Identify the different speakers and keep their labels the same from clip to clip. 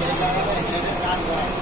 Speaker 1: रात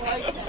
Speaker 2: 不好意思啊